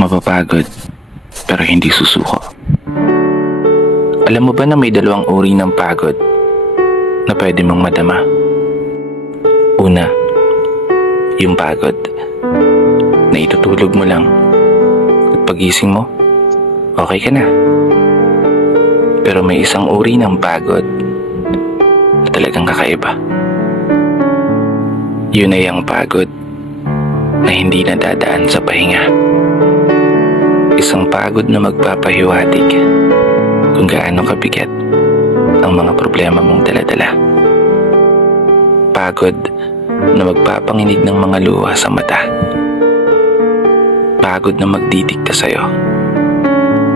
Mapapagod, pero hindi susuko. Alam mo ba na may dalawang uri ng pagod na pwede mong madama? Una, yung pagod na itutulog mo lang at pagising mo, okay ka na. Pero may isang uri ng pagod na talagang kakaiba. Yun ay ang pagod na hindi nadadaan sa pahinga. Isang pagod na magpapahiwatig kung gaano kabigat ang mga problema mong daladala. Pagod na magpapanginig ng mga luha sa mata. Pagod na magdidikta sa'yo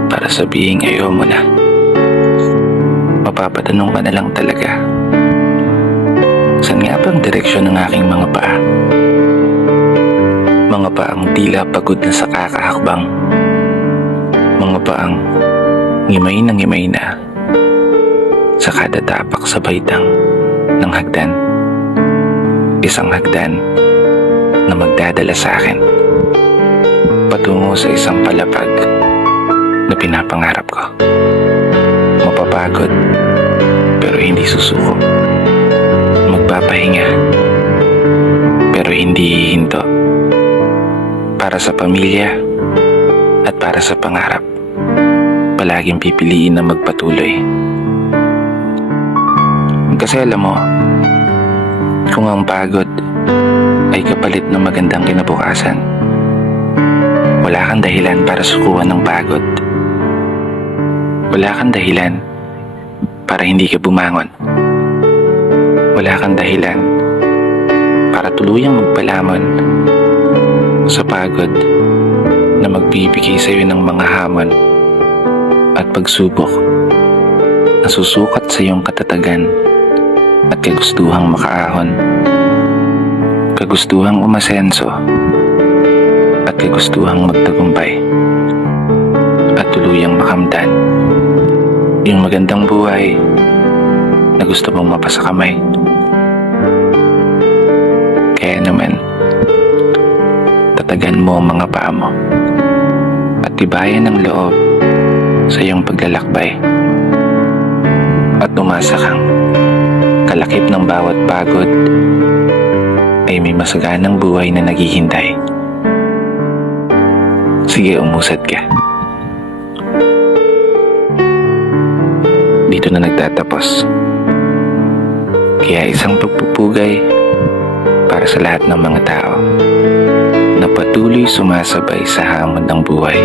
para sabihin ayaw mo na. Mapapatanong ka na lang talaga, saan nga ba ang direksyon ng aking mga paa? Mga paang tila pagod na sa kakahakbang. Mga paang ngimay na sa kada tapak sa baitang ng hagdan. Isang hagdan na magdadala sa akin patungo sa isang palapag na pinapangarap ko. Mapapagod, pero hindi susuko. Magpapahinga, pero hindi hihinto. Para sa pamilya at para sa pangarap, palaging pipiliin na magpatuloy. Kasi alam mo, kung ang pagod ay kapalit ng magandang kinabukasan, wala kang dahilan para sukuan ng pagod. Wala kang dahilan para hindi ka bumangon. Wala kang dahilan para tuluyang magpalamon sa pagod na magbibigay sa iyo ng mga hamon at pagsubok na susukat sa iyong katatagan at kagustuhang makaahon, kagustuhang umasenso at kagustuhang magtagumpay at tuluyang makamtan yung magandang buhay na gusto mong mapasakamay. Kaya naman, tatagan mo ang mga paa mo at tibayan ng loob sa iyong paglalakbay at umasa kang kalakip ng bawat pagod ay may masaganang buhay na naghihintay. Sige, umusad ka. Dito na nagtatapos. Kaya isang pagpupugay para sa lahat ng mga tao na patuloy sumasabay sa hamon ng buhay.